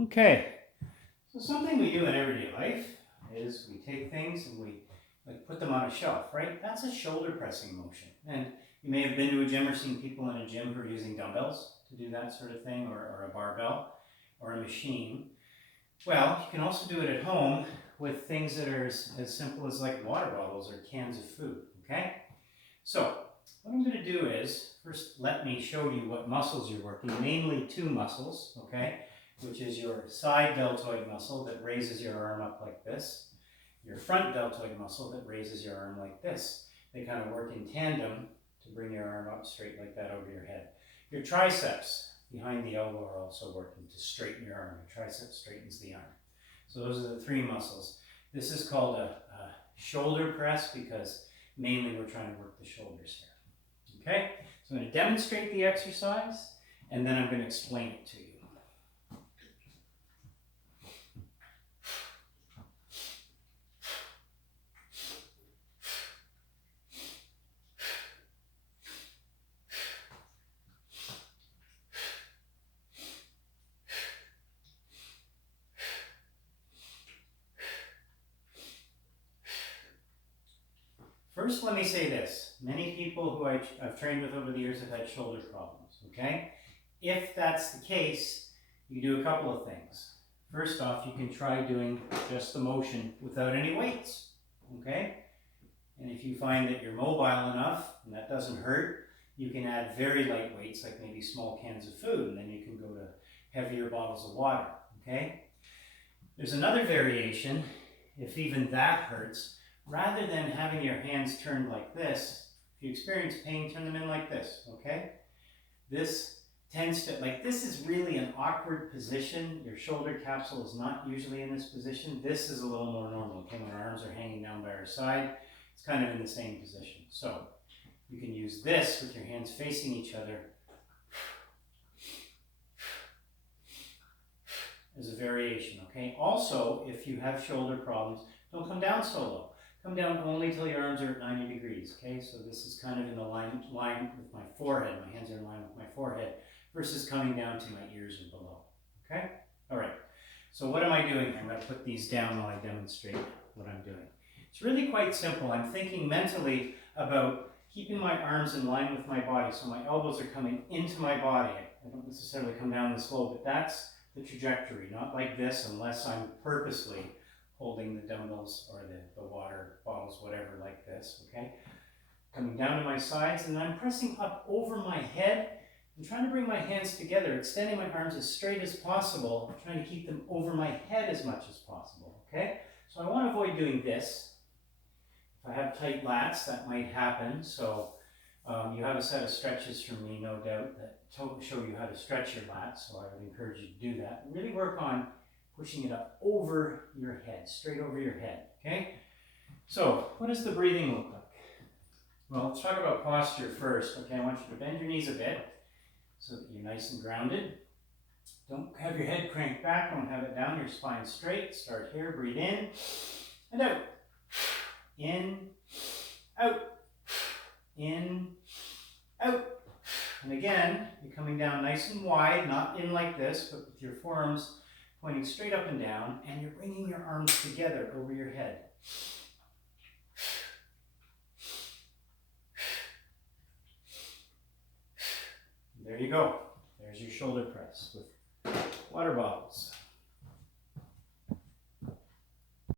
Okay, so something we do in everyday life is we take things and we put them on a shelf, right? That's a shoulder pressing motion. And you may have been to a gym or seen people in a gym who are using dumbbells to do that sort of thing, or a barbell or a machine. Well, you can also do it at home with things that are as simple as like water bottles or cans of food, okay? So what I'm going to do is, first let me show you what muscles you're working, mainly two muscles, okay? Which is your side deltoid muscle that raises your arm up like this, your front deltoid muscle that raises your arm like this. They kind of work in tandem to bring your arm up straight like that over your head. Your triceps behind the elbow are also working to straighten your arm. Your tricep straightens the arm. So those are the three muscles. This is called a shoulder press because mainly we're trying to work the shoulders here. Okay, so I'm going to demonstrate the exercise and then I'm going to explain it to you. First, let me say this. Many people who I've trained with over the years have had shoulder problems, okay? If that's the case, you do a couple of things. First off, you can try doing just the motion without any weights, okay? And if you find that you're mobile enough and that doesn't hurt, you can add very light weights like maybe small cans of food, and then you can go to heavier bottles of water, okay? There's another variation, if even that hurts. Rather than having your hands turned like this, if you experience pain, turn them in like this, okay? This tends to, this is really an awkward position. Your shoulder capsule is not usually in this position. This is a little more normal, okay? When our arms are hanging down by our side, it's kind of in the same position. So you can use this with your hands facing each other as a variation, okay? Also, if you have shoulder problems, don't come down so low. Come down only till your arms are at 90 degrees, okay? So this is kind of in the line with my forehead. My hands are in line with my forehead versus coming down to my ears or below, okay? All right, so what am I doing? I'm gonna put these down while I demonstrate what I'm doing. It's really quite simple. I'm thinking mentally about keeping my arms in line with my body so my elbows are coming into my body. I don't necessarily come down this low, but that's the trajectory, not like this unless I'm purposely holding the dumbbells or the water bottles, whatever, like this, okay? Coming down to my sides, and then I'm pressing up over my head and trying to bring my hands together, extending my arms as straight as possible, trying to keep them over my head as much as possible, okay? So I want to avoid doing this. If I have tight lats, that might happen, so you have a set of stretches from me, no doubt, that show you how to stretch your lats, so I would encourage you to do that. Really work on pushing it up over your head, straight over your head, okay? So, what does the breathing look like? Well, let's talk about posture first, okay? I want you to bend your knees a bit so that you're nice and grounded. Don't have your head cranked back, don't have it down, your spine straight. Start here, breathe in and out. In, out, in, out. And again, you're coming down nice and wide, not in like this, but with your forearms pointing straight up and down, and you're bringing your arms together over your head. There you go. There's your shoulder press with water bottles.